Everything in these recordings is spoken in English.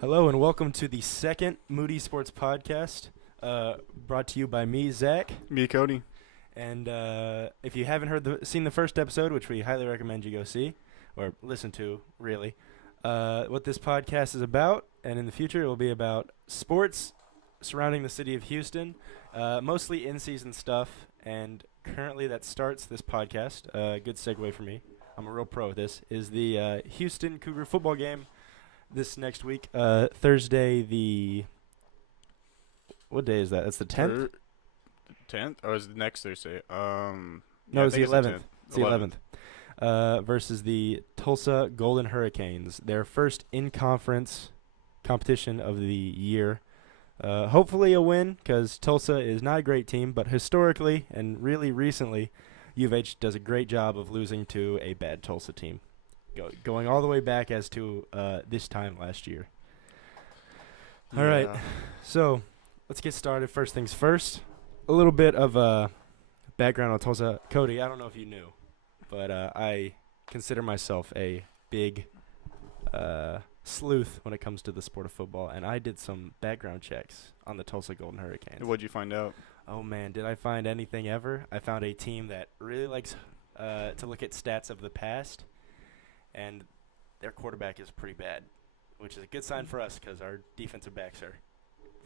Hello and welcome to the second Moody Sports podcast, brought to you by me, Zach. Me, Cody. And if you haven't seen the first episode, which we highly recommend you go see or listen to, really, what this podcast is about, and in the future it will be about sports surrounding the city of Houston, mostly in-season stuff. And currently that starts this podcast. Good segue for me. I'm a real pro at this. Is the Houston Cougar football game this next week, Thursday what day is that? That's the 10th? 10th? Oh, is it next Thursday? No, I it's the think 11th. It's the 11th. 11th. Versus the Tulsa Golden Hurricanes, their first in-conference competition of the year. Hopefully a win, because Tulsa is not a great team, but historically and really recently, U of H does a great job of losing to a bad Tulsa team. Going all the way back as to this time last year. All right, so let's get started. First things first, a little bit of background on Tulsa. Cody, I don't know if you knew, but I consider myself a big sleuth when it comes to the sport of football, and I did some background checks on the Tulsa Golden Hurricanes. What'd you find out? Oh, man, did I find anything ever? I found a team that really likes to look at stats of the past, and their quarterback is pretty bad, which is a good sign for us because our defensive backs are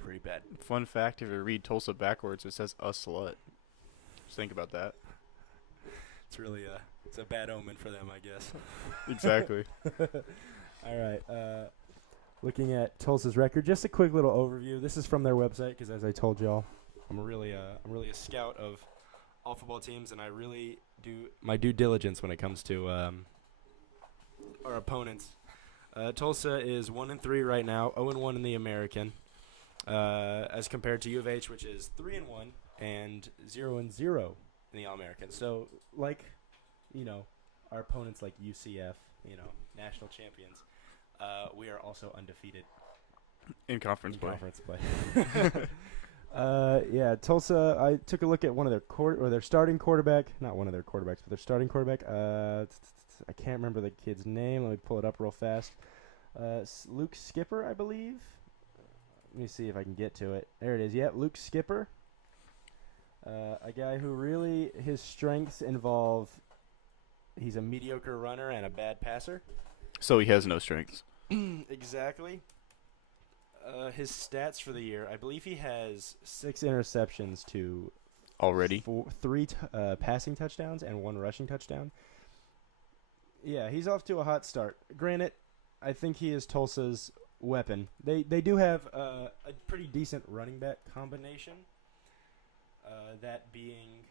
pretty bad. Fun fact, if you read Tulsa backwards, it says a slut. Just think about that. It's really it's a bad omen for them, I guess. Exactly. All right. Looking at Tulsa's record, just a quick little overview. This is from their website because, as I told y'all, I'm really a scout of all football teams, and I really do my due diligence when it comes to our opponents. Tulsa is 1-3 right now, 0-1 in the American, as compared to U of H, which is 3-1 and 0-0 in the All-American. So, like, our opponents like UCF, national champions, we are also undefeated In conference play. Yeah, Tulsa. I took a look at one of their starting quarterback. Not one of their quarterbacks, but their starting quarterback. I can't remember the kid's name. Let me pull it up real fast. Luke Skipper, I believe. Let me see if I can get to it. There it is. Yeah, Luke Skipper. A guy who really, his strengths involve, he's a mediocre runner and a bad passer. So he has no strengths. Exactly. His stats for the year, I believe he has 6 interceptions to Already? 3 passing touchdowns and 1 rushing touchdown. Yeah, he's off to a hot start. Granted, I think he is Tulsa's weapon. They do have a pretty decent running back combination. That being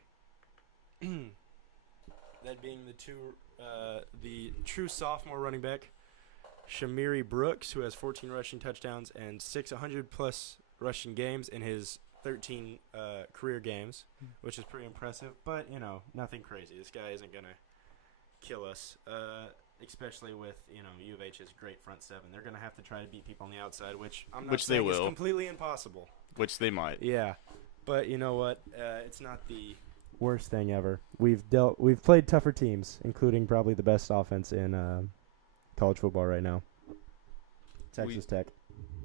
the true sophomore running back, Shamiri Brooks, who has 14 rushing touchdowns and 600-plus rushing games in his 13 career games, which is pretty impressive. But, nothing crazy. This guy isn't going to kill us, especially with, U of H's great front seven. They're going to have to try to beat people on the outside, which I'm not saying is completely impossible. Which they might. Yeah. But you know what? It's not the worst thing ever. We've played tougher teams, including probably the best offense in college football right now. Texas Tech.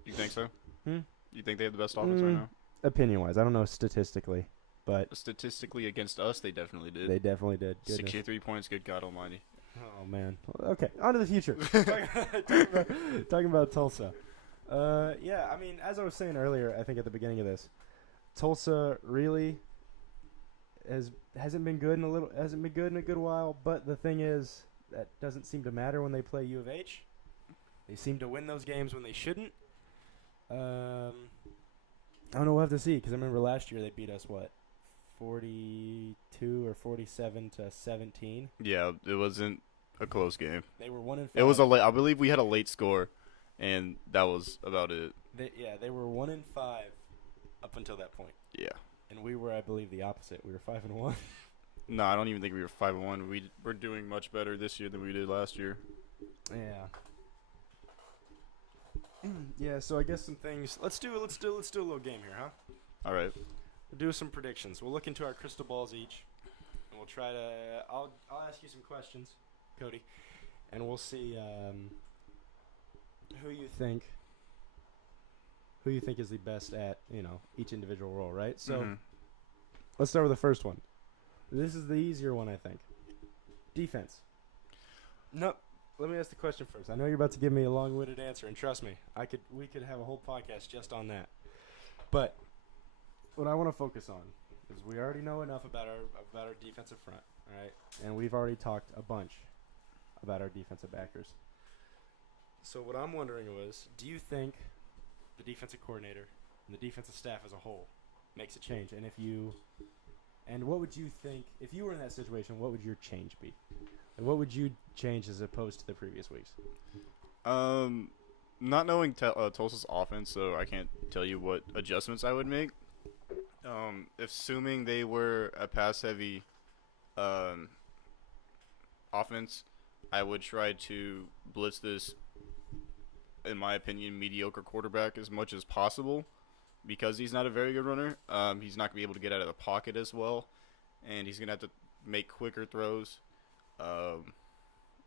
You think so? You think they have the best offense right now? Opinion-wise. I don't know statistically, but Statistically against us, they definitely did. They definitely did. Goodness. 63 points, good God almighty. Oh, man. Okay, on to the future. talking about Tulsa. Yeah, I mean, as I was saying earlier, I think at the beginning of this, Tulsa really hasn't been good in a good while. But the thing is, that doesn't seem to matter when they play U of H. They seem to win those games when they shouldn't. I don't know. We'll have to see, because I remember last year they beat us 42 or 47-17. Yeah, it wasn't a close game. They were 1-5. It was I believe we had a late score, and that was about it. They were 1-5 up until that point. Yeah. And we were, I believe, the opposite. We were 5-1. No, I don't even think we were 5-1. We're doing much better this year than we did last year. Yeah. Yeah. So I guess some things. Let's do a little game here, huh? All right. We'll do some predictions. We'll look into our crystal balls each, and we'll try to. I'll ask you some questions, Cody, and we'll see who you think who you think is the best at, each individual role, right? So Mhm. let's start with the first one. This is the easier one, I think. Defense. No, let me ask the question first. I know you're about to give me a long-winded answer, and trust me, we could have a whole podcast just on that. But what I want to focus on is we already know enough about our defensive front, all right? And we've already talked a bunch about our defensive backers. So what I'm wondering was, do you think the defensive coordinator and the defensive staff as a whole makes a change? And what would you think, if you were in that situation, what would your change be? And what would you change as opposed to the previous weeks? Not knowing Tulsa's offense, so I can't tell you what adjustments I would make. Assuming they were a pass-heavy offense, I would try to blitz this, in my opinion, mediocre quarterback as much as possible, because he's not a very good runner. He's not going to be able to get out of the pocket as well, and he's going to have to make quicker throws.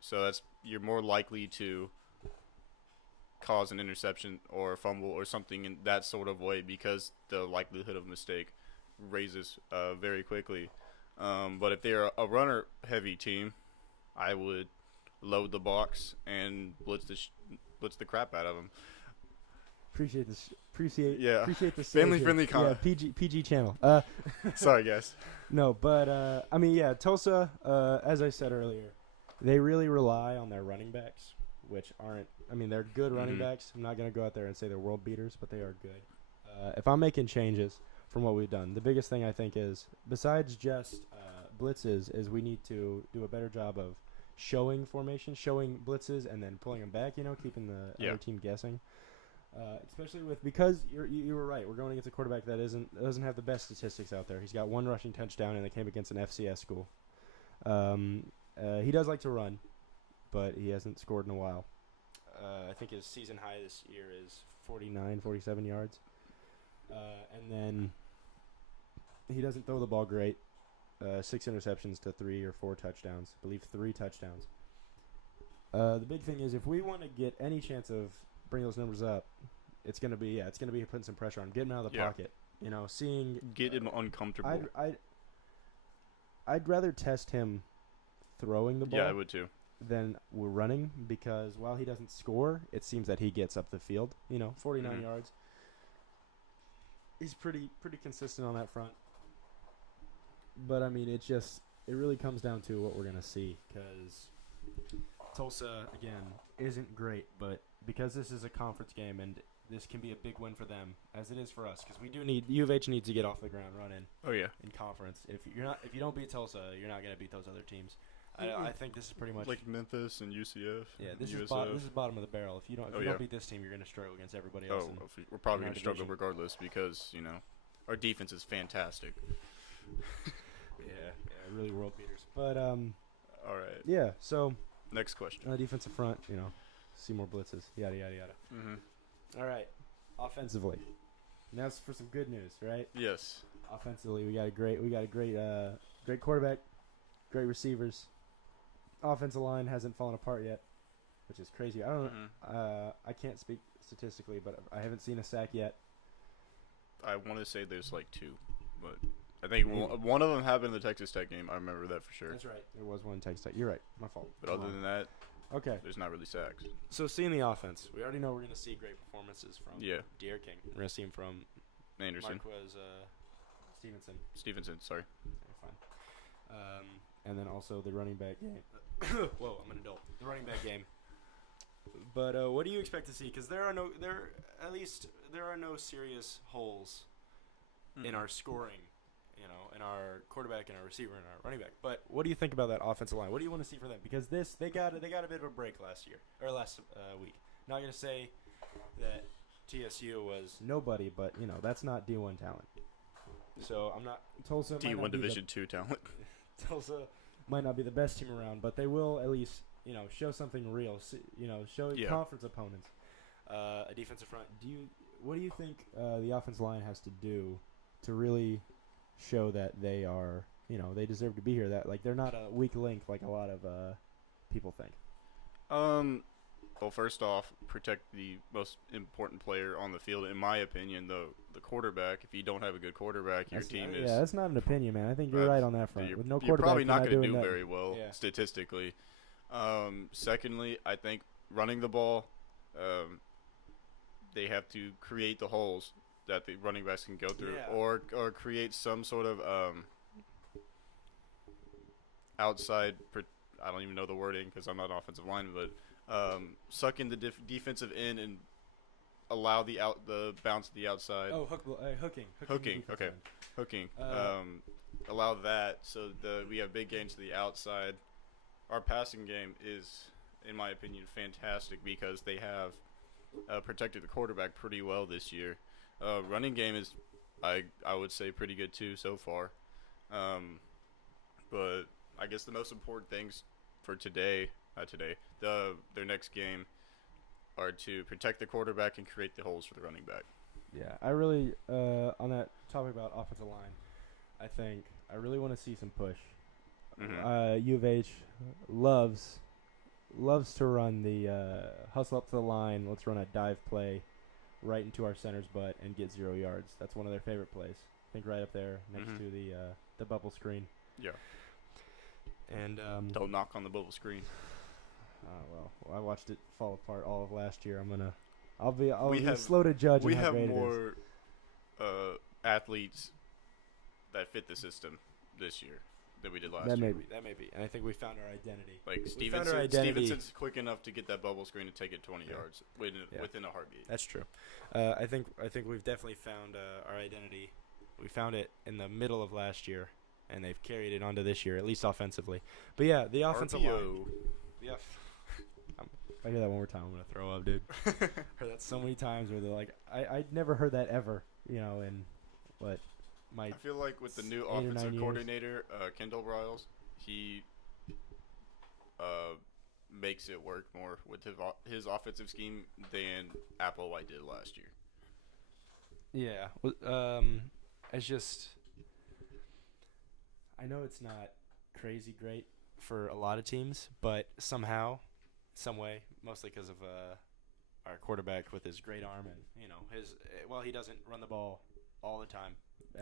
So you're more likely to cause an interception or a fumble or something in that sort of way, because the likelihood of mistake raises very quickly. But if they're a runner-heavy team, I would load the box and blitz the crap out of them. Appreciate this. Appreciate the family-friendly comment. Yeah, PG channel. Sorry, guys. No, but Tulsa, as I said earlier, they really rely on their running backs, which aren't. They're good running backs. I'm not gonna go out there and say they're world beaters, but they are good. If I'm making changes from what we've done, the biggest thing I think is, besides just blitzes, is we need to do a better job of showing formation, showing blitzes, and then pulling them back. Keeping the other team guessing. Especially because you were right. We're going against a quarterback that doesn't have the best statistics out there. He's got one rushing touchdown, and it came against an FCS school. He does like to run, but he hasn't scored in a while. I think his season high this year is 47 yards. And then he doesn't throw the ball great. 6 interceptions to 3 or 4 touchdowns. I believe 3 touchdowns. The big thing is, if we want to get any chance of bringing those numbers up, it's gonna be putting some pressure on him, getting him out of the pocket. Get him uncomfortable. I'd rather test him throwing the ball. Yeah, I would too. Than we're running, because while he doesn't score, it seems that he gets up the field. 49 yards. He's pretty consistent on that front. But it really comes down to what we're gonna see, because Tulsa again isn't great, but because this is a conference game and this can be a big win for them, as it is for us, because U of H needs to get off the ground running. Oh yeah. In conference, if you don't beat Tulsa, you're not gonna beat those other teams. I think this is pretty much like Memphis and UCF. Yeah, and this is bottom of the barrel. If you don't beat this team, you're gonna struggle against everybody else. We're probably gonna struggle regardless, because our defense is fantastic. yeah, really world beaters. But all right. Yeah. So next question. Defensive front, see more blitzes, yada yada yada. Mm-hmm. All right, offensively. Now it's for some good news, right? Yes. Offensively, we got a great quarterback, great receivers. Offensive line hasn't fallen apart yet, which is crazy. I don't know. I can't speak statistically, but I haven't seen a sack yet. I want to say there's like 2, but I think one of them happened in the Texas Tech game. I remember that for sure. That's right. There was one in Texas Tech. You're right. My fault. But other than that, okay, there's not really sacks. So seeing the offense, we already know we're going to see great performances from Deer King. We're going to see him from Anderson. Marquez Stevenson, sorry. Okay, fine. And then also the running back game. Whoa, I'm an adult. The running back game. But what do you expect to see? Because there are no serious holes in our scoring, in our quarterback and our receiver and our running back. But what do you think about that offensive line? What do you want to see from them? Because they got a bit of a break last week. Not gonna say that TSU was nobody, but that's not D1 talent. So I'm not Tulsa. D1 Division 2 talent. Tulsa might not be the best team around, but they will at least show something real. Show conference opponents a defensive front. What do you think the offensive line has to do to really show that they are they deserve to be here? That they're not a weak link like a lot of people think. Well, first off, protect the most important player on the field, in my opinion, the quarterback. If you don't have a good quarterback, your team is. Yeah, that's not an opinion, man. I think you're right on that front. With no quarterback, you're probably not going to do very well statistically. Secondly, I think running the ball, they have to create the holes that the running backs can go through, or create some sort of outside. I don't even know the wording because I'm not an offensive lineman, but suck in the defensive end and allow the bounce to the outside. Oh, hooking. Okay, hooking. Allow that so we have big gains to the outside. Our passing game is, in my opinion, fantastic because they have protected the quarterback pretty well this year. Running game is, I would say, pretty good too so far. But I guess the most important things for their next game are to protect the quarterback and create the holes for the running back. Yeah, I really, on that topic about offensive line, I really want to see some push. U of H loves to run the hustle up to the line, let's run a dive play right into our center's butt and get 0 yards. That's one of their favorite plays. I think right up there next to the bubble screen. Yeah. And don't knock on the bubble screen. Well, I watched it fall apart all of last year. I'll be slow to judge. We have more athletes that fit the system this year than we did last year. That may be. And I think we found our identity. Like Stevenson's quick enough to get that bubble screen and take it 20 yards within a heartbeat. That's true. I think we've definitely found our identity. We found it in the middle of last year, and they've carried it onto this year, at least offensively. But yeah, the offensive line. Yeah. If I hear that one more time, I'm gonna throw up, dude. Heard that so many times where they're like, I'd never heard that ever, in what my. I feel like with the new offensive coordinator, Kendall Riles, he makes it work more with his offensive scheme than Applewhite did last year. Yeah, it's just. I know it's not crazy great for a lot of teams, but somehow, some way, mostly because of our quarterback with his great arm and he doesn't run the ball all the time.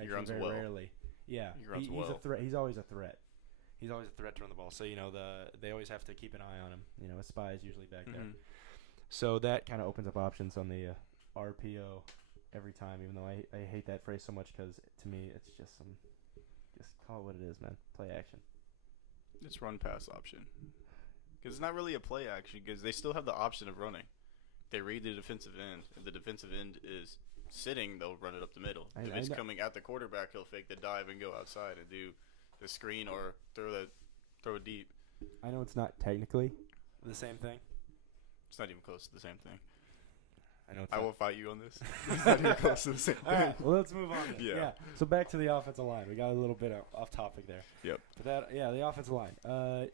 He runs very well. Rarely. Yeah, he runs well. He's a threat. He's always a threat. He's always a threat to run the ball. So they always have to keep an eye on him. A spy is usually back there. So that kind of opens up options on the RPO every time. Even though I hate that phrase so much because to me it's just call it what it is, man. Play action. It's run pass option. Because it's not really a play action because they still have the option of running. They read the defensive end. If the defensive end is sitting, they'll run it up the middle. If it's coming at the quarterback, he'll fake the dive and go outside and do the screen or throw it deep. I know it's not technically the same thing. It's not even close to the same thing. I will fight you on this. It's not even close to the same thing. All right, well, let's move on then. Yeah. So back to the offensive line. We got a little bit off topic there. Yep. But the offensive line.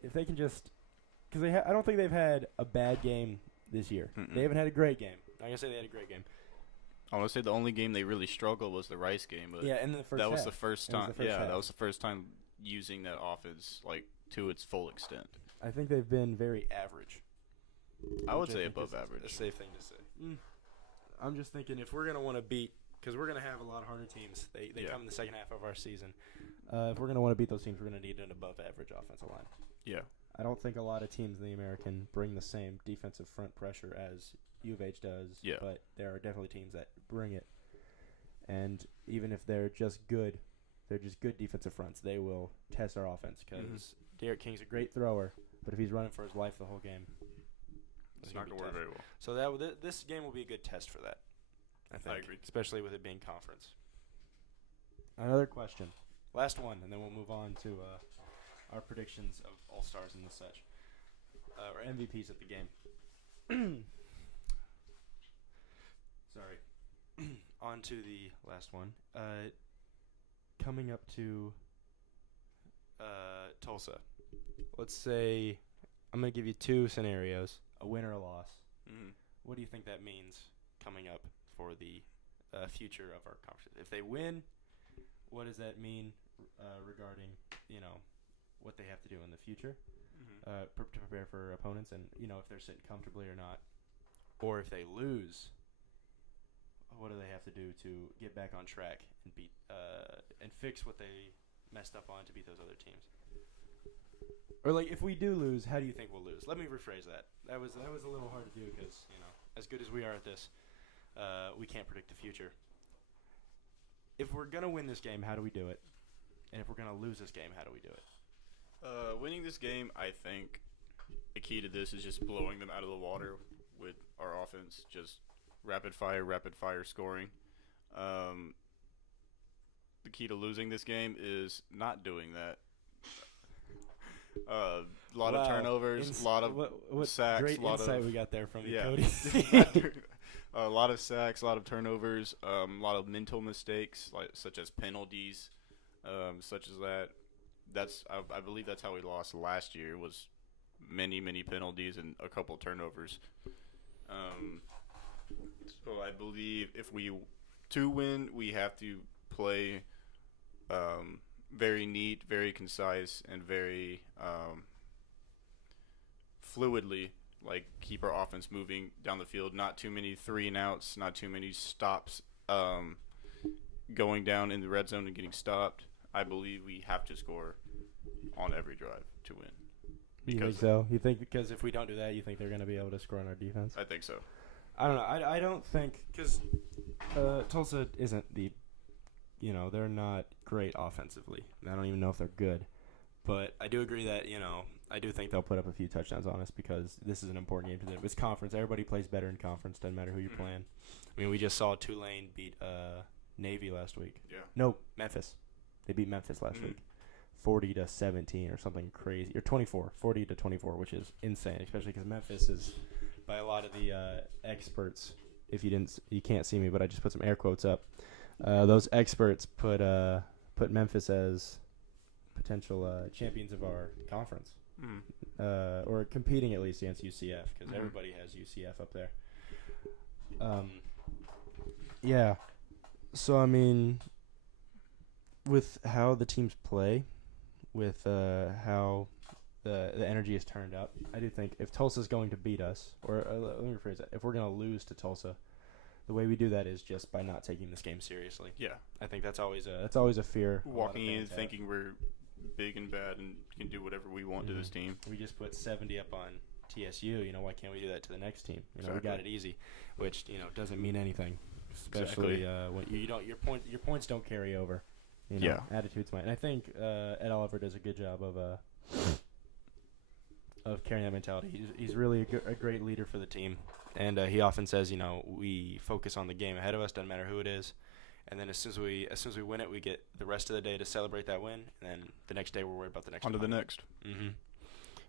If they can just – because I don't think they've had a bad game this year. They haven't had a great game. I'm going to say they had a great game. I want to say the only game they really struggled was the Rice game. But in the first that half. was the first time. That was the first time using that offense to its full extent. I think they've been very average. I would say above average. A safe thing to say. I'm just thinking if we're going to want to beat – because we're going to have a lot of harder teams. They come in the second half of our season. If we're going to want to beat those teams, we're going to need an above-average offensive line. Yeah. I don't think a lot of teams in the American bring the same defensive front pressure as U of H does. Yeah. But there are definitely teams that bring it. And even if they're just good defensive fronts, they will test our offense because Derek King's a great thrower, but if he's running for his life the whole game, it's not going to work very well. So this game will be a good test for that, I think. I agree. Especially with it being conference. Another question. Last one, and then we'll move on to our predictions of All-Stars and the such. Or MVPs at the game. Sorry. On to the last one. Coming up to Tulsa. Let's say I'm going to give you two scenarios, a win or a loss. What do you think that means coming up for the future of our conference? If they win, what does that mean regarding, what they have to do in the future? to prepare for opponents, and if they're sitting comfortably or not, or if they lose, what do they have to do to get back on track and beat and fix what they messed up on to beat those other teams? Or like, if we do lose, how do you think we'll lose? Let me rephrase that. That was a little hard to do because as good as we are at this, we can't predict the future. If we're gonna win this game, how do we do it? And if we're gonna lose this game, how do we do it? Winning this game, I think the key to this is just blowing them out of the water with our offense, just rapid fire scoring. The key to losing this game is not doing that. A lot of turnovers, a lot of sacks. Great insight we got there from you, yeah. Cody. A lot of sacks, a lot of turnovers, a lot of mental mistakes, such as penalties, such as that. I believe that's how we lost last year, was many penalties and a couple turnovers. So I believe to win, we have to play very neat, very concise, and very fluidly. Like, keep our offense moving down the field. Not too many 3-and-outs, not too many stops going down in the red zone and getting stopped. I believe we have to score on every drive to win. You think so? You think because if we don't do that, you think they're going to be able to score on our defense? I think so. I don't know. I don't think – because Tulsa isn't the – they're not great offensively. I don't even know if they're good. But I do agree that, I do think they'll put up a few touchdowns on us because this is an important game to them. It's conference. Everybody plays better in conference. Doesn't matter who you're playing. I mean, we just saw Tulane beat Navy last week. Yeah. No, Memphis. They beat Memphis last week. 40-17 or something crazy. Or 40-24, which is insane, especially because Memphis is, by a lot of the experts, you can't see me, but I just put some air quotes up. Those experts put Memphis as potential champions of our conference, or competing at least against UCF, because everybody has UCF up there. Yeah. So I mean, with how the teams play, with how the energy is turned up, I do think if Tulsa's going to beat us, or let me rephrase that, if we're going to lose to Tulsa, the way we do that is just by not taking this game seriously. Yeah. I think that's always a fear. Walking in thinking we're big and bad and can do whatever we want to this team. We just put 70 up on TSU. Why can't we do that to the next team? Exactly. We got it easy, which doesn't mean anything, especially when your points don't carry over. Attitudes might. And I think Ed Oliver does a good job of carrying that mentality. He's really a great leader for the team, and he often says, we focus on the game ahead of us, doesn't matter who it is, and then as soon as we win it, we get the rest of the day to celebrate that win, and then the next day we're worried about the next. On to the next.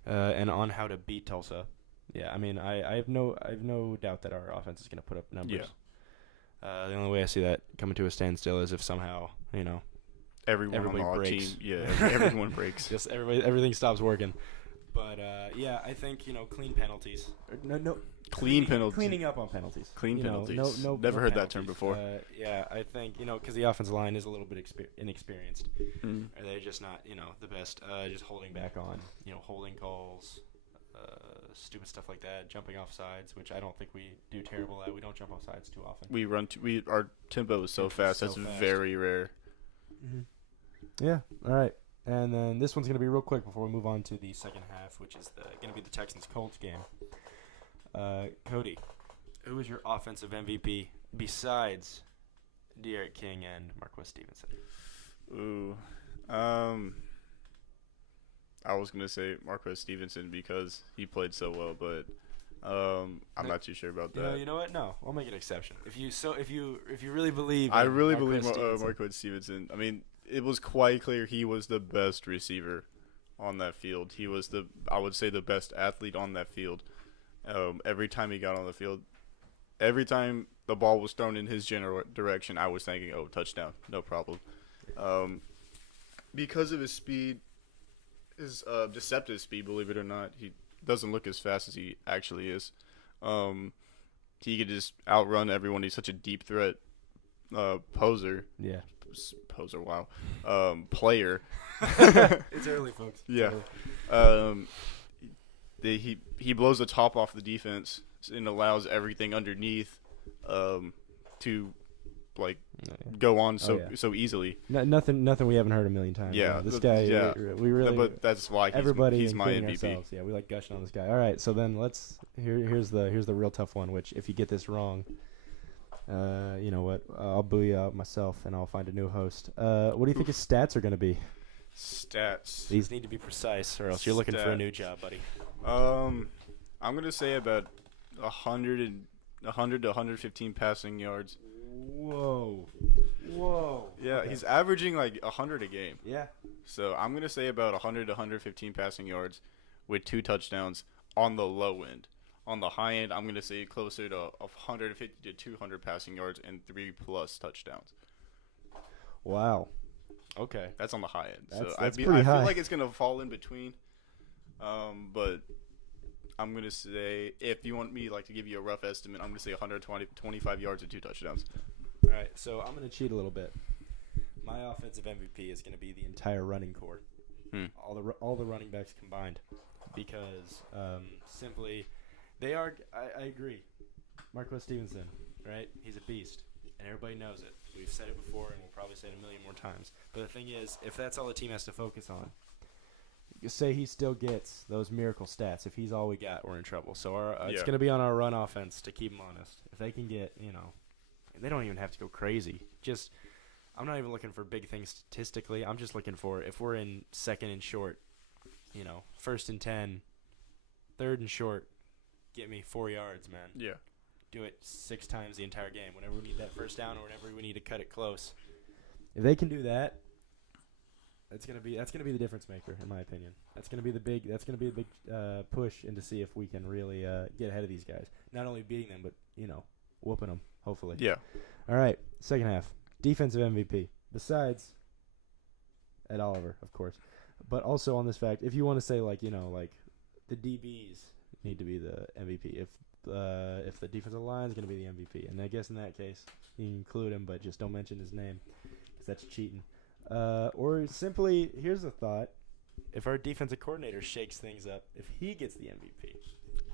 And on how to beat Tulsa. Yeah, I mean, I have no doubt that our offense is going to put up numbers. Yeah. The only way I see that coming to a standstill is if somehow everybody on the breaks. team. Yeah, everyone breaks. Just everything stops working. But I think clean penalties. Clean penalties. Cleaning up on penalties. Clean penalties. No. Never heard penalties. That term before. I think because the offensive line is a little bit inexperienced. Or they're just not the best. Just holding back on holding calls, stupid stuff like that, jumping off sides, which I don't think we do terrible at. We don't jump off sides too often. Our tempo is so fast. That's very rare. Yeah. All right. And then this one's going to be real quick before we move on to the second half, which is going to be the Texans-Colts game. Cody, who is your offensive MVP besides De'Aaron King and Marquez Stevenson? Ooh. I was going to say Marquez Stevenson because he played so well, but I'm not too sure about that. You know what? No, I'll make an exception. If you really believe I really believe Marquez Stevenson. I mean, it was quite clear he was the best receiver on that field. He was I would say the best athlete on that field. Every time he got on the field, every time the ball was thrown in his general direction, I was thinking, oh, touchdown, no problem. Because of his speed, his deceptive speed, believe it or not, he doesn't look as fast as he actually is. He could just outrun everyone. He's such a deep threat poser. Yeah. Poser, wow. Player. It's early, folks. Yeah. he blows the top off the defense and allows everything underneath to like go on so easily. Nothing we haven't heard a million times. Yeah, this guy. Yeah, we really. But that's why he's my MVP. Ourselves. Yeah, we like gushing on this guy. All right, so then here's the real tough one. Which if you get this wrong, you know what? I'll boo you out myself and I'll find a new host. What do you think his stats are going to be? Stats. These need to be precise, or else you're looking for a new job, buddy. I'm gonna say about 100 to 115 passing yards. Whoa. Yeah, okay. He's averaging like 100 a game. Yeah. So I'm gonna say about 100 to 115 passing yards, with 2 touchdowns on the low end. On the high end, I'm gonna say closer to 150 to 200 passing yards and 3+ touchdowns. Wow. Okay. That's on the high end. That's I pretty feel high. like it's gonna fall in between. But I'm gonna say, if you want me to give you a rough estimate, I'm gonna say 125 yards and 2 touchdowns. All right, so I'm gonna cheat a little bit. My offensive MVP is gonna be the entire running core, all the running backs combined, because simply they are. I agree. Marquez Stevenson, right? He's a beast, and everybody knows it. We've said it before, and we'll probably say it a million more times. But the thing is, if that's all the team has to focus on, you say he still gets those miracle stats. If he's all we got, we're in trouble. So it's going to be on our run offense to keep him honest. If they can get, they don't even have to go crazy. I'm not even looking for big things statistically. I'm just looking for, if we're in second and short, 1st and 10, 3rd and short, get me 4 yards, man. Yeah. Do it 6 times the entire game. Whenever we need that first down or whenever we need to cut it close. If they can do that, that's gonna be the difference maker, in my opinion. That's gonna be the big push into see if we can really get ahead of these guys. Not only beating them, but whooping them. Hopefully. Yeah. All right. Second half, defensive MVP. Besides Ed Oliver, of course, but also on this fact, if you want to say the DBs need to be the MVP. If the defensive line is going to be the MVP, and I guess in that case you can include him, but just don't mention his name because that's cheating. Or simply, here's a thought: if our defensive coordinator shakes things up, if he gets the MVP.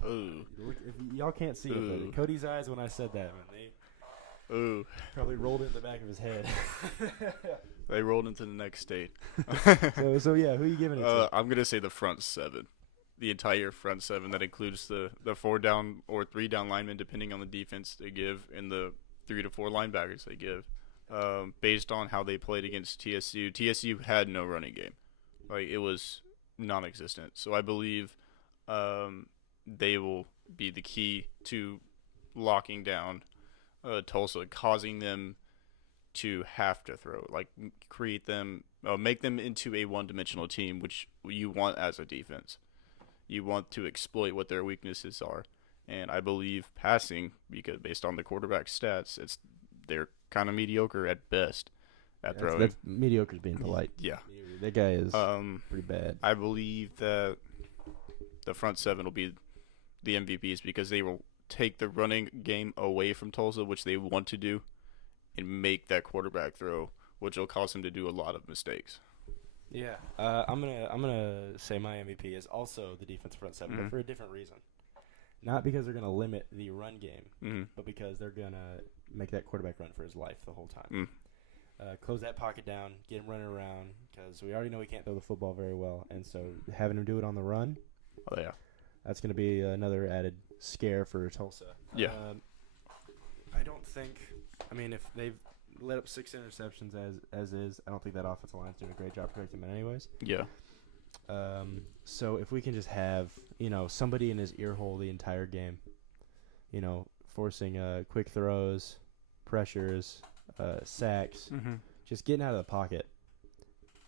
Ooh. If y'all can't see it, but Cody's eyes when I said that, man, they probably rolled into the back of his head. They rolled into the next state. so yeah, who are you giving it to? I'm gonna say the front 7. The entire front 7 that includes the 4 down or 3 down linemen, depending on the defense they give, and the 3 to 4 linebackers they give. Based on how they played against TSU, TSU had no running game. It was non-existent. So I believe they will be the key to locking down Tulsa, causing them to have to throw, make them into a one-dimensional team, which you want as a defense. You want to exploit what their weaknesses are, and I believe passing, because based on the quarterback stats, they're kind of mediocre at best at throwing. That's mediocre's being polite. Yeah, that guy is pretty bad. I believe that the front 7 will be the MVPs because they will take the running game away from Tulsa, which they want to do, and make that quarterback throw, which will cause him to do a lot of mistakes. Yeah, I'm gonna say my MVP is also the defensive front 7, but for a different reason. Not because they're gonna limit the run game, but because they're gonna make that quarterback run for his life the whole time. Close that pocket down, get him running around, because we already know he can't throw the football very well, and so having him do it on the run, that's gonna be another added scare for Tulsa. Yeah. I don't think. I mean, if they've let up 6 interceptions as is, I don't think that offensive line's doing a great job protecting him anyways. Yeah. So if we can just have, somebody in his ear hole the entire game, forcing quick throws, pressures, sacks, just getting out of the pocket.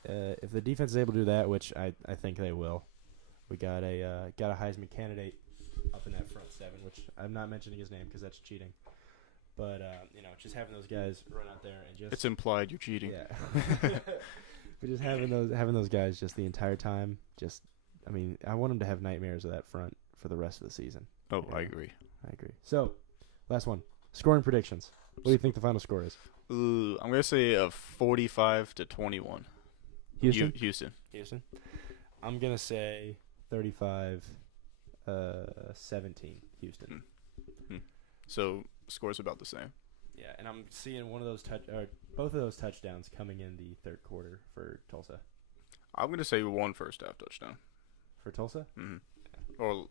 If the defense is able to do that, which I think they will, we got a Heisman candidate up in that front 7, which I'm not mentioning his name because that's cheating. But, just having those guys run out there and just... It's implied you're cheating. Yeah. But just having those guys just the entire time, I want them to have nightmares of that front for the rest of the season. Oh, I agree. So, last one. Scoring predictions. What do you think the final score is? I'm going to say a 45 to 21. Houston? Houston. I'm going to say 35 17 Houston. So score's about the same. Yeah, and I'm seeing both of those touchdowns coming in the third quarter for Tulsa. I'm going to say one first half touchdown. For Tulsa? Mm-hmm. Or,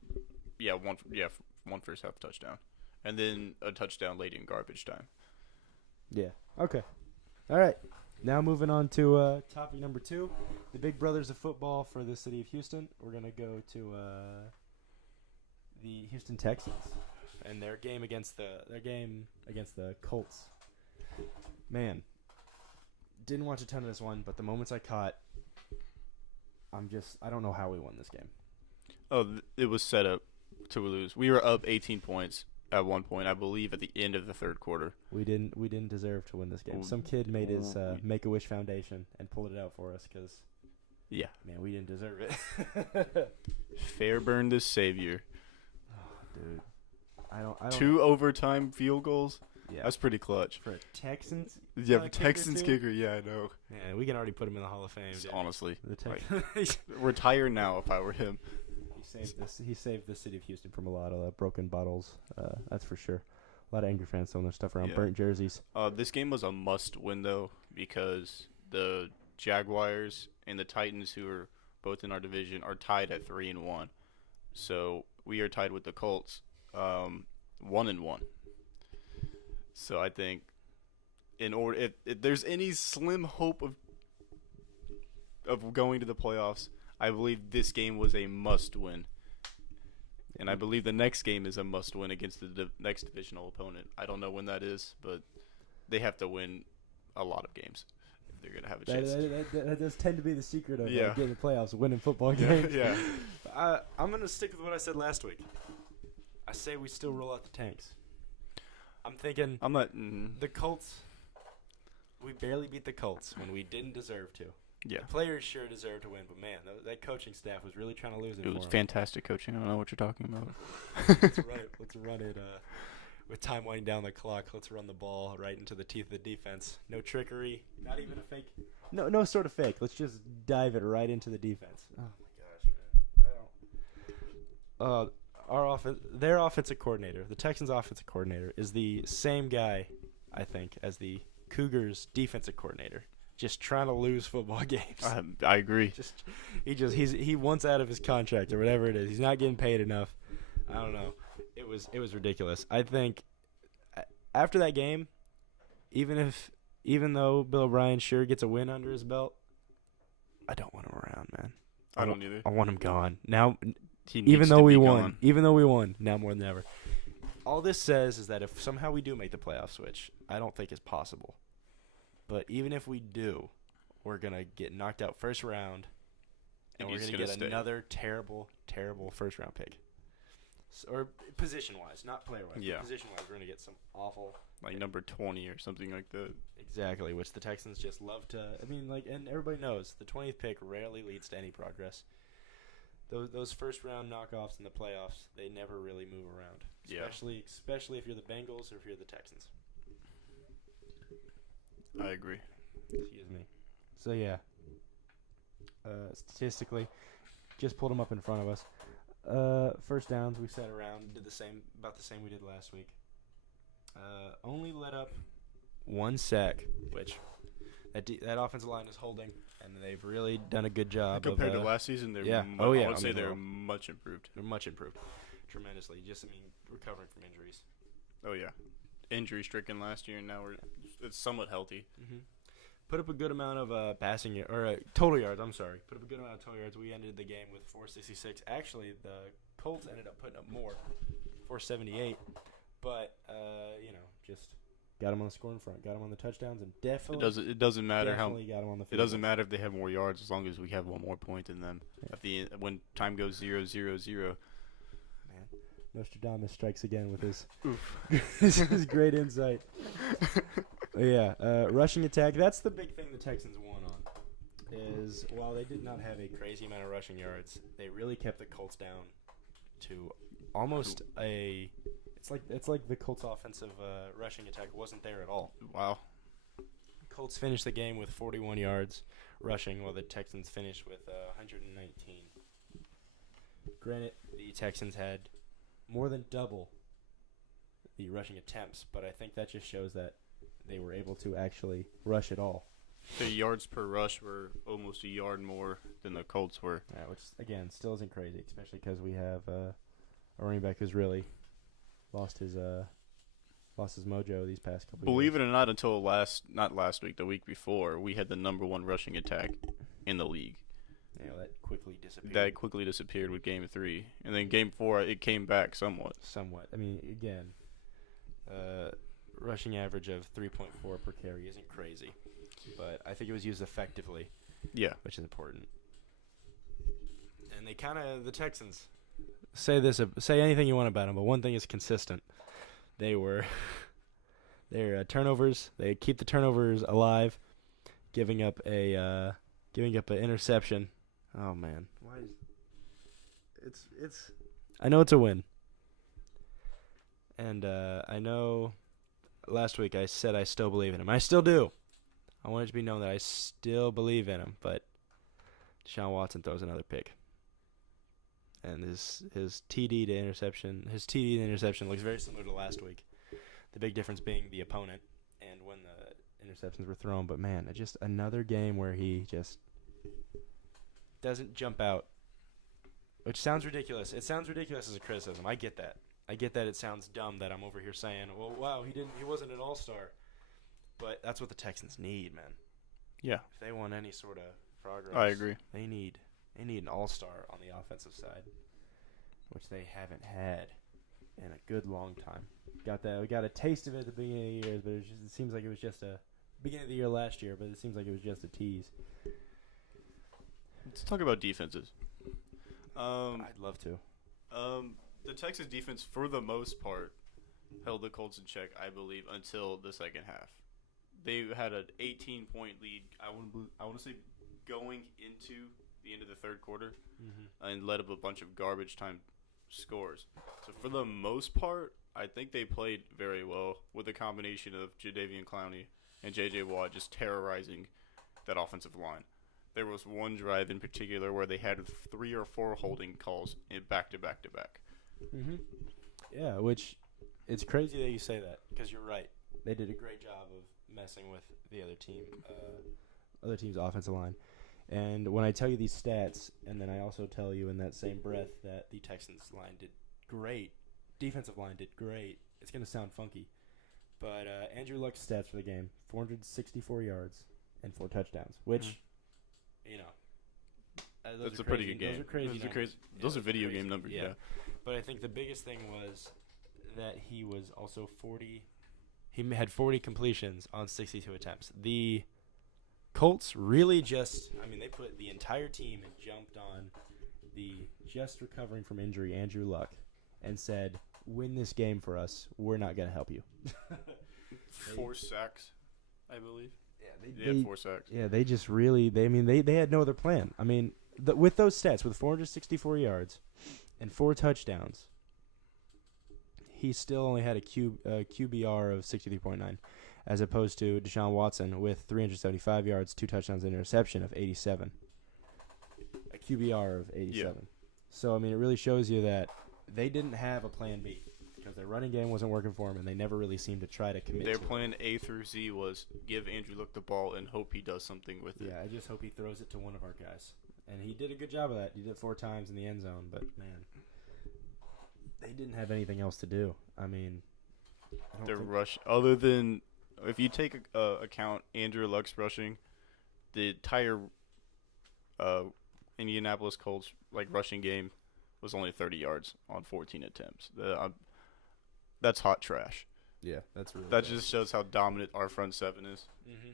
one first half touchdown. And then a touchdown late in garbage time. Yeah. Okay. All right. Now moving on to topic number 2, the big brothers of football for the city of Houston. We're going to go to the Houston Texans and their game against the Colts. Man, didn't watch a ton of this one, but the moments I caught, I don't know how we won this game. Oh, it was set up to lose. We were up 18 points at one point, I believe, at the end of the third quarter. We didn't deserve to win this game. Some kid made his Make-A-Wish Foundation and pulled it out for us because, man, we didn't deserve it. Fairburn the savior. Oh, dude. I don't 2 overtime field goals? Yeah. That's pretty clutch. For a Texans? Yeah, for Texans kicker, yeah, I know. Yeah, we can already put him in the Hall of Fame. Honestly. The retire now if I were him. He saved the city of Houston from a lot of broken bottles. That's for sure. A lot of angry fans throwing their stuff around, burnt jerseys. This game was a must-win, though, because the Jaguars and the Titans, who are both in our division, are tied at 3-1. So we are tied with the Colts, 1-1. So I think, if there's any slim hope of going to the playoffs, I believe this game was a must-win. And I believe the next game is a must-win against the next divisional opponent. I don't know when that is, but they have to win a lot of games if they're going to have a chance. That does tend to be the secret of getting the playoffs, winning football games. Yeah. I'm going to stick with what I said last week. I say we still roll out the tanks. I'm thinking the Colts, we barely beat the Colts when we didn't deserve to. Yeah. The players sure deserve to win, but man, that coaching staff was really trying to lose it. It was fantastic coaching. I don't know what you're talking about. Let's run it. With time winding down the clock, let's run the ball right into the teeth of the defense. No trickery, not even a fake. No sort of fake. Let's just dive it right into the defense. Oh my gosh, man! Their offensive coordinator, the Texans' offensive coordinator, is the same guy, I think, as the Cougars' defensive coordinator. Just trying to lose football games. I agree. He wants out of his contract or whatever it is. He's not getting paid enough. I don't know. It was ridiculous. I think after that game, even though Bill O'Brien sure gets a win under his belt, I don't want him around, man. I don't either. I want him gone now. Even though we won, now more than ever. All this says is that if somehow we do make the playoff switch, I don't think it's possible. But even if we do, we're going to get knocked out first round, and we're going to get another terrible, terrible first-round pick. Or position-wise, not player-wise. Yeah. Position-wise, we're going to get some awful. Like number 20 or something like that. Exactly, which the Texans just love to. And everybody knows the 20th pick rarely leads to any progress. Those first-round knockoffs in the playoffs, they never really move around. Especially if you're the Bengals or if you're the Texans. I agree. Excuse me. So, yeah. Statistically, just pulled them up in front of us. First downs, we sat around, did about the same we did last week. Only let up one sack, which that offensive line is holding, and they've really done a good job. Compared to last season, I would say they're much improved. They're much improved. Tremendously. Recovering from injuries. Oh, yeah. Injury-stricken last year, and now it's somewhat healthy. Mm-hmm. Put up a good amount of total yards. I'm sorry. Put up a good amount of total yards. We ended the game with 466. Actually, the Colts ended up putting up more, 478. But just got them on the scoring front, got them on the touchdowns, and definitely it doesn't matter got them on the field. It doesn't matter if they have more yards as long as we have one more point than them. Yeah. At the end, when time goes 0-0-0. Nostradamus strikes again with his great insight. Rushing attack. That's the big thing the Texans won on. Is while they did not have a crazy amount of rushing yards, they really kept the Colts down to almost a. It's like the Colts' offensive rushing attack wasn't there at all. Wow. Colts finished the game with 41 yards rushing, while the Texans finished with 119. Granted, the Texans had more than double the rushing attempts, but I think that just shows that they were able to actually rush it all. The yards per rush were almost a yard more than the Colts were. Yeah, which, again, still isn't crazy, especially because we have a running back who's really lost his mojo these past couple years. Believe it or not, until not last week, the week before, we had the number 1 rushing attack in the league. Yeah, that quickly disappeared. That quickly disappeared with Game 3. And then Game 4, it came back somewhat. I mean, again, rushing average of 3.4 per carry isn't crazy. But I think it was used effectively. Yeah. Which is important. And the Texans, say anything you want about them, but one thing is consistent. Their turnovers, they keep the turnovers alive, giving up an interception. Oh man, why is it's I know it's a win. And I know last week I said I still believe in him. I still do. I want it to be known that I still believe in him, but Deshaun Watson throws another pick. And his TD to interception looks very similar to last week. The big difference being the opponent and when the interceptions were thrown. But man, just another game where he just doesn't jump out, which sounds ridiculous. It sounds ridiculous as a criticism. I get that. I get that it sounds dumb that I'm over here saying, well, wow, he wasn't an all-star. But that's what the Texans need, man. Yeah. If they want any sort of progress, I agree. They need an all-star on the offensive side, which they haven't had in a good long time. We got a taste of it at the beginning of the year, but it seems like it was just a beginning of the year last year, but it seems like it was just a tease. Let's talk about defenses. I'd love to. The Texas defense, for the most part, held the Colts in check, I believe, until the second half. They had an 18-point lead. I want to say going into the end of the third quarter, and led up a bunch of garbage time scores. So for the most part, I think they played very well with a combination of Jadeveon Clowney and J.J. Watt just terrorizing that offensive line. There was one drive in particular where they had 3 or 4 holding calls back to back to back. Mm-hmm. Yeah, which it's crazy that you say that because you're right. They did a great job of messing with the other team's offensive line. And when I tell you these stats, and then I also tell you in that same breath that the Texans line did great, defensive line did great, it's going to sound funky. But Andrew Luck's stats for the game, 464 yards and 4 touchdowns, which, that's a pretty good game. Those are crazy. Those are video game numbers, yeah. But I think the biggest thing was that he was also 40. He had 40 completions on 62 attempts. The Colts really they put the entire team and jumped on the just recovering from injury Andrew Luck and said, win this game for us. We're not going to help you. 4 sacks, I believe. Yeah, they had 4 sacks. Yeah, they just really, they had no other plan. I mean, with those stats, with 464 yards and 4 touchdowns, he still only had a QBR of 63.9, as opposed to Deshaun Watson with 375 yards, 2 touchdowns, and interception of 87. A QBR of 87. Yeah. So, it really shows you that they didn't have a plan B because their running game wasn't working for them, and they never really seemed to try to commit Their to plan A through Z was give Andrew Luck the ball and hope he does something with it. Yeah, I just hope he throws it to one of our guys. And he did a good job of that. He did it 4 times in the end zone, but, man, they didn't have anything else to do. Their rush, other than if you take account Andrew Luck's rushing, the entire Indianapolis Colts rushing game was only 30 yards on 14 attempts. That's hot trash. Yeah, that's really that just shows how dominant our front seven is. Mm-hmm.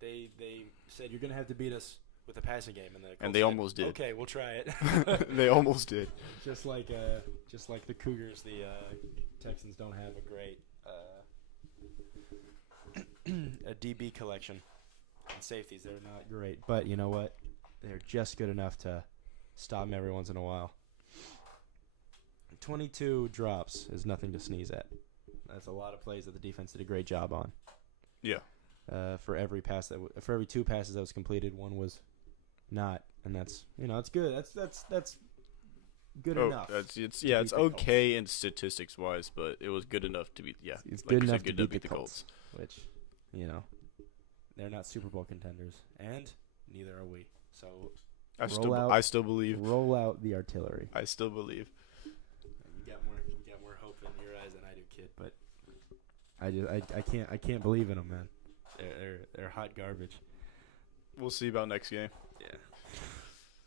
They said you're gonna have to beat us with the passing game, and they almost did. Okay, we'll try it. They almost did. Just like the Cougars, the Texans don't have a great a DB collection and safeties. They're not great, but you know what? They're just good enough to stop them every once in a while. 22 drops is nothing to sneeze at. That's a lot of plays that the defense did a great job on. Yeah. For every 2 passes that was completed, 1 was not, and that's it's good. That's good Oh, enough. it's beat it's the Colts. okay in statistics wise, but it was good enough to beat. Yeah, It's like good you enough said, to good beat the Colts, which, they're not Super Bowl contenders, and neither are we. So I still believe. roll out the artillery. I still believe. You got more hope in your eyes than I do, kid. But I can't believe in them, man. They're hot garbage. We'll see about next game. Yeah.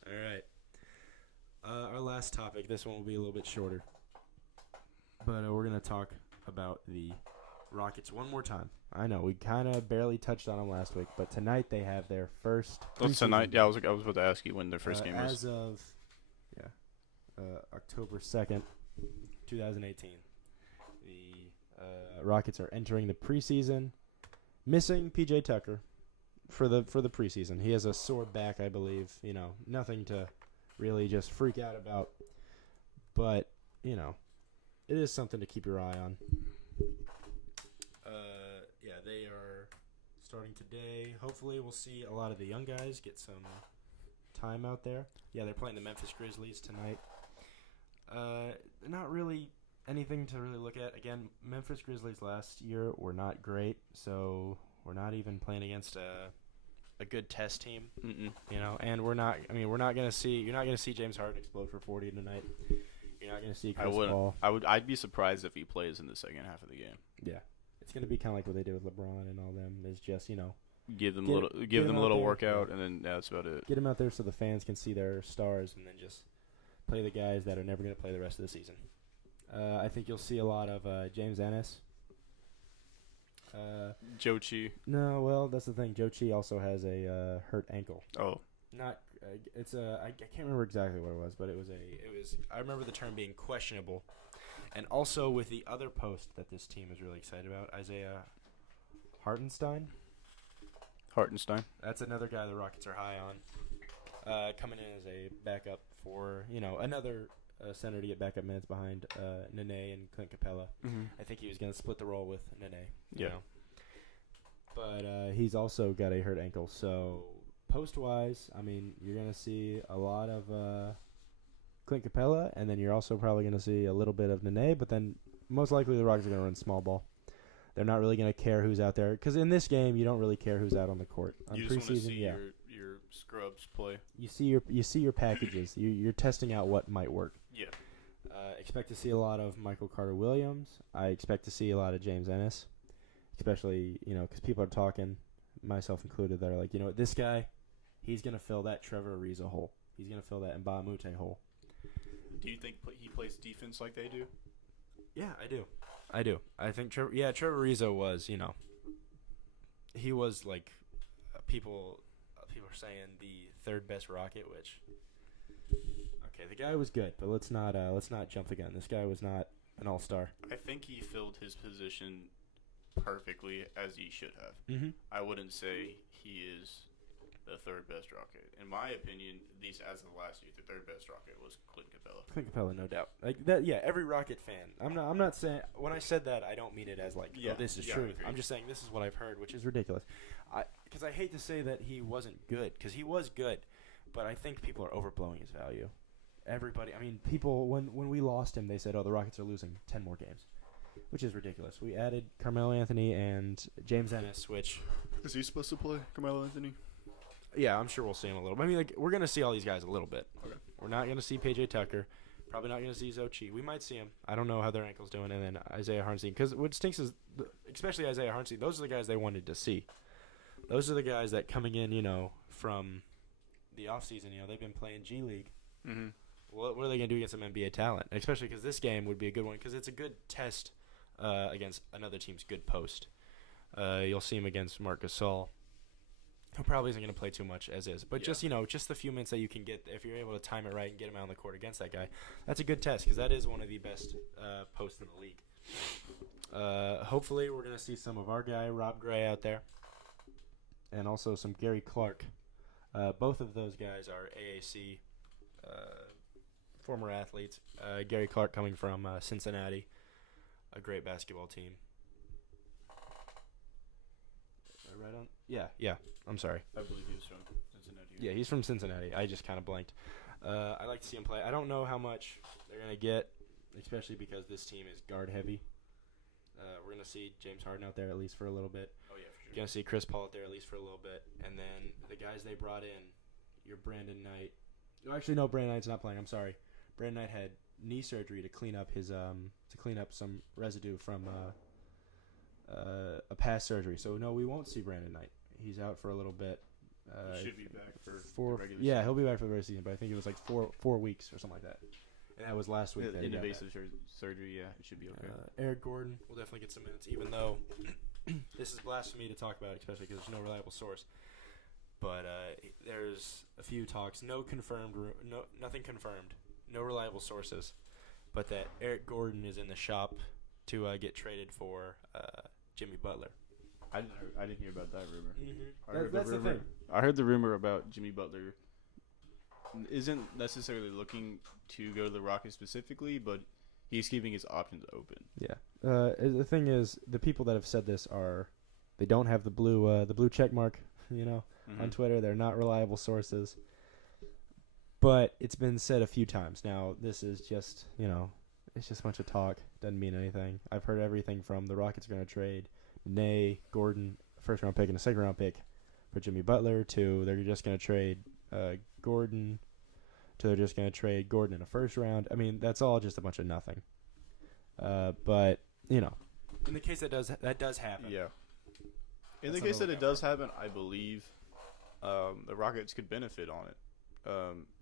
All right. Our last topic. This one will be a little bit shorter, but we're gonna talk about the Rockets one more time. I know we kind of barely touched on them last week, but tonight they have their first. Tonight? Yeah, I was about to ask you when their first game as was. of October 2nd, 2018. The Rockets are entering the preseason, missing PJ Tucker for the preseason. He has a sore back, I believe. Nothing to really just freak out about, but it is something to keep your eye on. They are starting today. Hopefully, we'll see a lot of the young guys get some time out there. Yeah, they're playing the Memphis Grizzlies tonight. Not really anything to really look at. Again, Memphis Grizzlies last year were not great, so we're not even playing against a good test team. And we're not gonna see. You're not gonna see James Harden explode for 40 tonight. You're not gonna see Chris Paul. I'd be surprised if he plays in the second half of the game. Yeah, it's gonna be kind of like what they did with LeBron and all them. Is just give them a little workout, and then that's about it. Get them out there so the fans can see their stars, and then just play the guys that are never gonna play the rest of the season. I think you'll see a lot of James Ennis. Joe Chi. No, well, that's the thing. Joe Chi also has a hurt ankle. Oh. Not. It's a. I can't remember exactly what it was, but it was. I remember the term being questionable, and also with the other post that this team is really excited about, Isaiah Hartenstein. That's another guy the Rockets are high on. Coming in as a backup for another center to get backup minutes behind Nene and Clint Capella. Mm-hmm. I think he was going to split the role with Nene. Yeah. But he's also got a hurt ankle. So post-wise, you're going to see a lot of Clint Capella, and then you're also probably going to see a little bit of Nene, but then most likely the Rockets are going to run small ball. They're not really going to care who's out there. Because in this game, you don't really care who's out on the court. On you just want to see your scrubs play. You see your packages. You're testing out what might work. Yeah. Expect to see a lot of Michael Carter-Williams. I expect to see a lot of James Ennis, especially because people are talking, myself included, that are like, this guy, he's going to fill that Trevor Ariza hole. He's going to fill that Mbah a Moute hole. Do you think he plays defense like they do? Yeah, I do. I think Trevor Ariza was, he was like people are saying the third best Rocket, which okay, the guy was good, but let's not jump the gun. This guy was not an all-star. I think he filled his position perfectly as he should have. Mm-hmm. I wouldn't say he is the third best Rocket. In my opinion, these as of last year, the third best Rocket was Clint Capella. Clint Capella, no doubt. Like that, yeah. Every Rocket fan. I'm not saying when I said that, I don't mean it as like, this is truth. I'm just saying this is what I've heard, which is ridiculous. Because I hate to say that he wasn't good, because he was good, but I think people are overblowing his value. Everybody, people when we lost him, they said, "Oh, the Rockets are losing 10 more games," which is ridiculous. We added Carmelo Anthony and James Ennis, which is he supposed to play Carmelo Anthony? Yeah, I'm sure we'll see him a little bit. We're going to see all these guys a little bit. Okay. We're not going to see PJ Tucker. Probably not going to see Zochi. We might see him. I don't know how their ankle's doing. And then Isaiah Hartenstein. Because what stinks is, especially Isaiah Hartenstein, those are the guys they wanted to see. Those are the guys that coming in, from the offseason, they've been playing G League. Mm-hmm. What are they going to do against some NBA talent? Especially because this game would be a good one because it's a good test against another team's good post. You'll see him against Marc Gasol, who probably isn't going to play too much as is. But just the few minutes that you can get, if you're able to time it right and get him out on the court against that guy, that's a good test because that is one of the best posts in the league. Hopefully we're going to see some of our guy, Rob Gray, out there. And also some Gary Clark. Both of those guys are AAC former athletes. Gary Clark coming from Cincinnati, a great basketball team. Right on. Yeah. I'm sorry. I believe he was from Cincinnati. Yeah, he's from Cincinnati. I just kind of blanked. I like to see him play. I don't know how much they're going to get, especially because this team is guard heavy. We're going to see James Harden out there at least for a little bit. Oh, yeah, for sure. You're going to see Chris Paul out there at least for a little bit. And then the guys they brought in, your Brandon Knight. Oh, actually, no, Brandon Knight's not playing. I'm sorry. Brandon Knight had knee surgery to clean up some residue from a past surgery. So, no, we won't see Brandon Knight. He's out for a little bit. He should be back for the regular season. season. He'll be back for the regular season, but I think it was like four weeks or something like that. And that was last week. In invasive surgery, yeah, it should be okay. Eric Gordon will definitely get some minutes, even though this is blasphemy to talk about, especially because there's no reliable source. But there's a few talks, nothing confirmed, no reliable sources, but that Eric Gordon is in the shop to get traded for Jimmy Butler. I didn't hear about that rumor. Mm-hmm. That's the thing. I heard the rumor about Jimmy Butler isn't necessarily looking to go to the Rockets specifically, but he's keeping his options open. Yeah. The thing is, the people that have said this they don't have the blue check mark, on Twitter. They're not reliable sources. But it's been said a few times. Now, this is just, it's just a bunch of talk. Doesn't mean anything. I've heard everything from the Rockets are going to trade Nene, Gordon, first-round pick and a second-round pick for Jimmy Butler, to they're just going to trade Gordon, to they're just going to trade Gordon in a first round. I mean, that's all just a bunch of nothing. But, in the case that does happen. Yeah. In the case that it does happen, I believe the Rockets could benefit on it.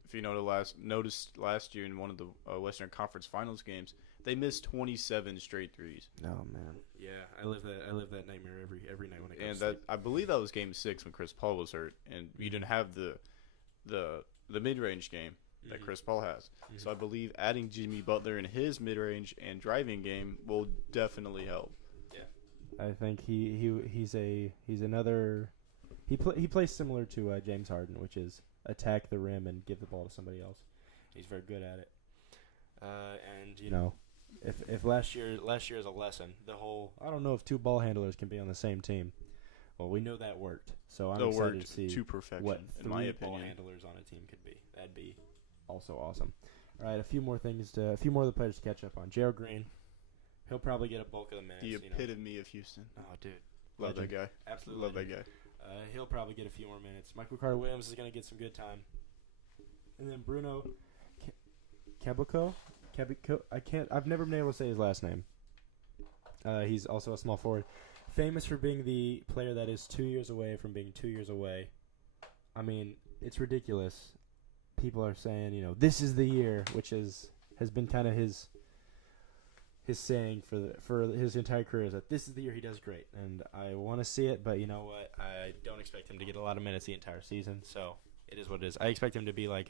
If you noticed last year in one of the Western Conference Finals games, they missed 27 straight threes. Oh man, yeah, I live that nightmare every night when it comes. And I believe that was Game 6 when Chris Paul was hurt, and you didn't have the mid-range game that Chris Paul has. Mm-hmm. So I believe adding Jimmy Butler in his mid-range and driving game will definitely help. Yeah, I think he's another. He plays similar to James Harden, which is attack the rim and give the ball to somebody else. He's very good at it. And if last year is a lesson, I don't know if two ball handlers can be on the same team. Well, we know that worked. So I'm excited to see to perfection, what in my opinion, ball handlers on a team could be. That'd be also awesome. All right, a few more of the players to catch up on. Gerald Green, he'll probably get a bulk of the minutes. The epitome of Houston. Oh, dude, love that guy. Absolutely love that guy. He'll probably get a few more minutes. Michael Carter-Williams is going to get some good time. And then Bruno Caboclo. I've never been able to say his last name. He's also a small forward. Famous for being the player that is 2 years away from being 2 years away. I mean, it's ridiculous. People are saying, this is the year, which has been kind of his saying for his entire career, is that this is the year he does great. And I want to see it, but you know what? I don't expect him to get a lot of minutes the entire season, so it is what it is. I expect him to be like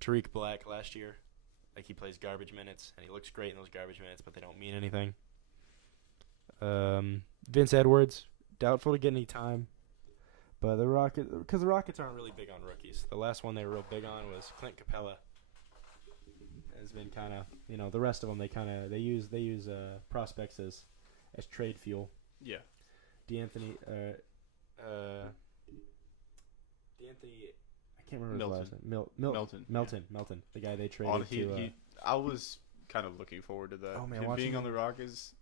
Tariq Black last year. Like, he plays garbage minutes, and he looks great in those garbage minutes, but they don't mean anything. Vince Edwards, doubtful to get any time. But the Rockets aren't really big on rookies. The last one they were real big on was Clint Capella. Has been kind of, the rest of them they use prospects as trade fuel. Yeah. D'Anthony, I can't remember his last name. Melton, the guy they traded I was kind of looking forward to that. Oh, man, him being on the Rockets,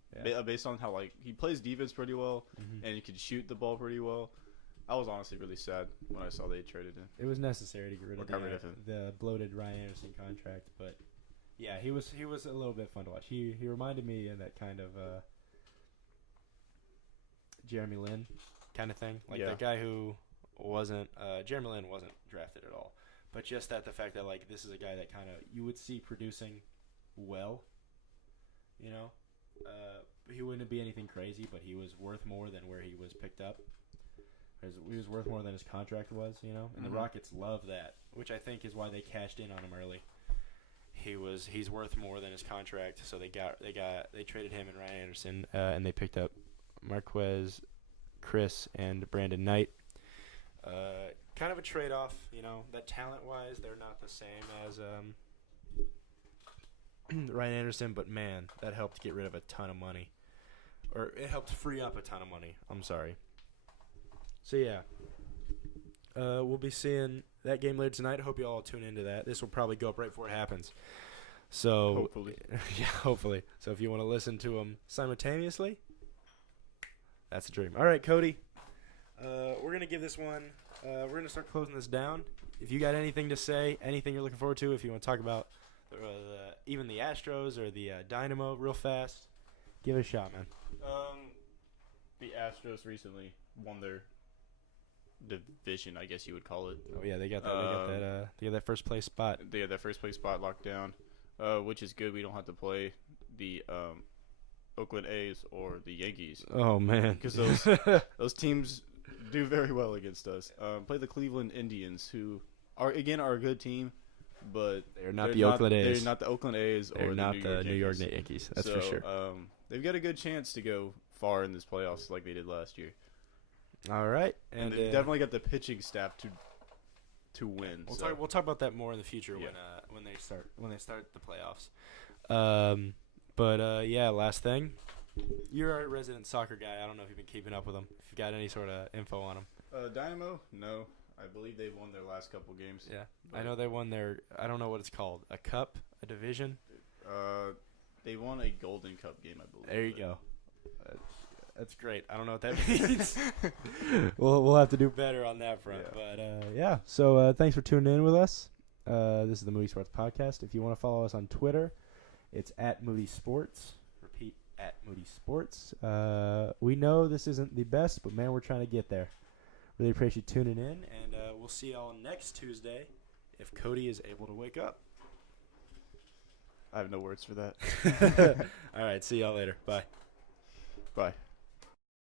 based on how he plays defense pretty well, and he can shoot the ball pretty well. I was honestly really sad when I saw they traded him. It was necessary to get rid of the bloated Ryan Anderson contract, but yeah, he was a little bit fun to watch. He reminded me of that kind of Jeremy Lin kind of thing, the guy who wasn't Jeremy Lin wasn't drafted at all, but just the fact that this is a guy that kind of you would see producing well, he wouldn't be anything crazy, but he was worth more than where he was picked up. He was worth more than his contract was, and the Rockets love that, which I think is why they cashed in on him early. He's worth more than his contract, so they traded him and Ryan Anderson, and they picked up Marquez, Chris, and Brandon Knight. Kind of a trade-off, that talent-wise they're not the same as Ryan Anderson, but man, that helped get rid of a ton of money, or it helped free up a ton of money. I'm sorry. So yeah, we'll be seeing that game later tonight. I hope you all tune into that. This will probably go up right before it happens. So Hopefully. yeah, hopefully. So if you want to listen to them simultaneously, that's a dream. All right, Cody. We're gonna give this one. We're gonna start closing this down. If you got anything to say, anything you're looking forward to, if you want to talk about even the Astros or the Dynamo real fast, give it a shot, man. The Astros recently won their division, I guess you would call it. Oh yeah, they got that first place spot. They had that first place spot locked down, which is good. We don't have to play the Oakland A's or the Yankees. Oh man, because those teams do very well against us. Play the Cleveland Indians, who are a good team, but they're not the Oakland A's. They're not the Oakland A's they're or not the New York Yankees. That's for sure. They've got a good chance to go far in this playoffs like they did last year. All right, and they've definitely got the pitching staff to win. We'll talk about that more in the future when they start the playoffs. But last thing, you're our resident soccer guy. I don't know if you've been keeping up with them. If you've got any sort of info on them. Dynamo, no. I believe they've won their last couple games. Yeah, I know they won their. I don't know what it's called. A cup, a division. They won a Golden Cup game, I believe. There you go. That's great. I don't know what that means. We'll have to do better on that front. Yeah. But So thanks for tuning in with us. This is the Moody Sports Podcast. If you want to follow us on Twitter, it's at Moody Sports. Repeat, at Moody Sports. We know this isn't the best, but man, we're trying to get there. Really appreciate you tuning in, and we'll see y'all next Tuesday if Cody is able to wake up. I have no words for that. All right. See y'all later. Bye. Bye.